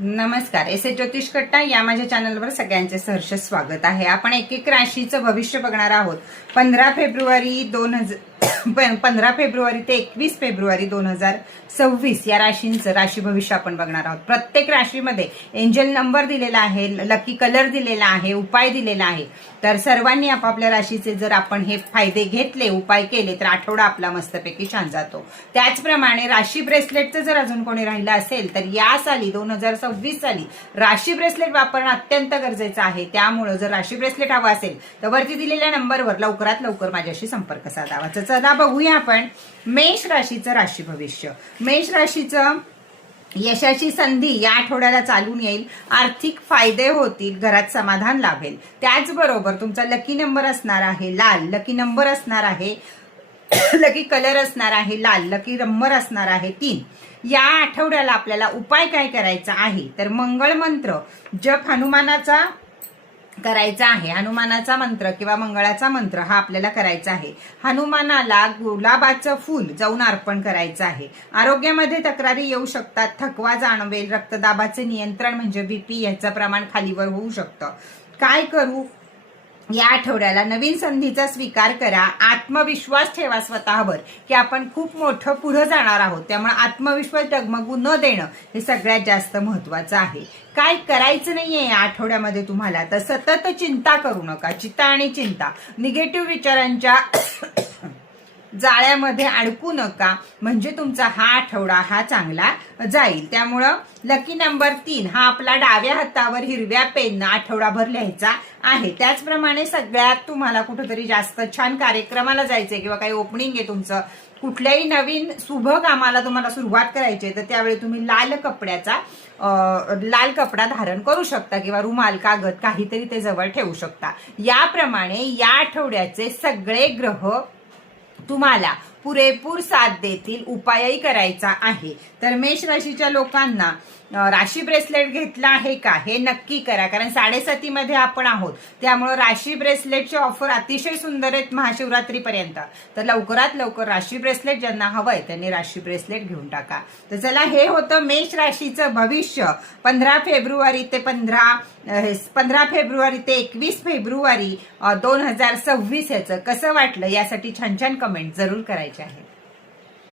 नमस्कार. S S ज्योतिष कट्टा या माझ्या चॅनलवर सगळ्यांचे सहर्ष स्वागत आहे. आपण एक एक राशीचं भविष्य बघणार आहोत. 15 फेब्रुवारी ते 21 फेब्रुवारी 2026 या राशींचं राशी भविष्य आपण बघणार आहोत. प्रत्येक राशीमध्ये एंजल नंबर दिलेला आहे, लकी कलर दिलेला आहे, उपाय दिलेला आहे. तर सर्वांनी आपापल्या राशीचे जर आपण हे फायदे घेतले, उपाय केले तर आठवडा आपला मस्तपैकी छान जातो. त्याचप्रमाणे राशी ब्रेसलेटचं जर अजून कोणी राहिलं असेल तर या साली 2026 साली राशी ब्रेसलेट वापरणं अत्यंत गरजेचं आहे. त्यामुळे जर राशी ब्रेसलेट हवं असेल तर वरती दिलेल्या नंबरवर लवकरात लवकर माझ्याशी संपर्क साधावा. चला बघूया आपण मेष राशीचं राशी भविष्य. मेष राशीचं यशाची संधी या आठवड्याला चालून येईल. आर्थिक फायदे होतील, घरात समाधान लाभेल. त्याचबरोबर तुमचा लकी नंबर असणार आहे लाल, लकी नंबर असणार आहे लकी कलर असणार आहे लाल, लकी नंबर असणार आहे 3. या आठवड्याला आपल्याला उपाय काय करायचा आहे तर मंगळ मंत्र जप हनुमानाचा करायचा आहे. हनुमानाचा मंत्र किंवा मंगळाचा मंत्र हा आपल्याला करायचा आहे. हनुमानाला गुलाबाचं फूल जाऊन अर्पण करायचं आहे. आरोग्यामध्ये तक्रारी येऊ शकतात, थकवा जाणवेल, रक्तदाबाचे नियंत्रण म्हणजे बीपी याचं प्रमाण खालीवर होऊ शकतं. काय करू या आठवड्याला नवीन संधीचा स्वीकार करा. आत्मविश्वास ठेवा स्वतःवर की आपण खूप मोठं पुढे जाणार आहोत. त्यामुळे आत्मविश्वास डगमगू न देणं हे सगळ्यात जास्त महत्वाचं आहे. काय करायचं नाहीये या आठवड्यामध्ये तुम्हाला तर सतत चिंता करू नका. चिंता आणि चिंता निगेटिव्ह विचारांच्या जाळ्यामध्ये अडकू नका, म्हणजे तुमचा हा आठवडा हा चांगला जाईल. त्यामुळं लकी नंबर 3 हा आपला डाव्या हातावर हिरव्या पेननं आठवडाभर लिहायचा आहे. त्याचप्रमाणे सगळ्यात तुम्हाला कुठेतरी जास्त छान कार्यक्रमाला जायचंय किंवा काही ओपनिंग आहे तुमचं, कुठल्याही नवीन शुभ कामाला तुम्हाला सुरुवात करायची आहे तर त्यावेळी तुम्ही लाल कपडा धारण करू शकता किंवा रुमाल, कागद काहीतरी ते जवळ ठेवू शकता. याप्रमाणे या आठवड्याचे सगळे ग्रह तुम्हाला पुरेपूर साथ देतील. उपायही करायचा आहे. तर मेष राशीच्या लोकांना राशी ब्रेसलेट घेतला आहे का हे नक्की करा, कारण 7.5 मध्ये आपण आहोत. त्यामुळे राशी ब्रेसलेटचे ऑफर अतिशय सुंदर आहेत महाशिवरात्रीपर्यंत. तर लवकरात लवकर राशी ब्रेसलेट ज्यांना हवंय त्यांनी राशी ब्रेसलेट घेऊन टाका. तर चला, हे होतं मेष राशीचं भविष्य 15 फेब्रुवारी ते 21 फेब्रुवारी 2026 याचं. कसं वाटलं यासाठी छान छान कमेंट जरूर करायचे आहे.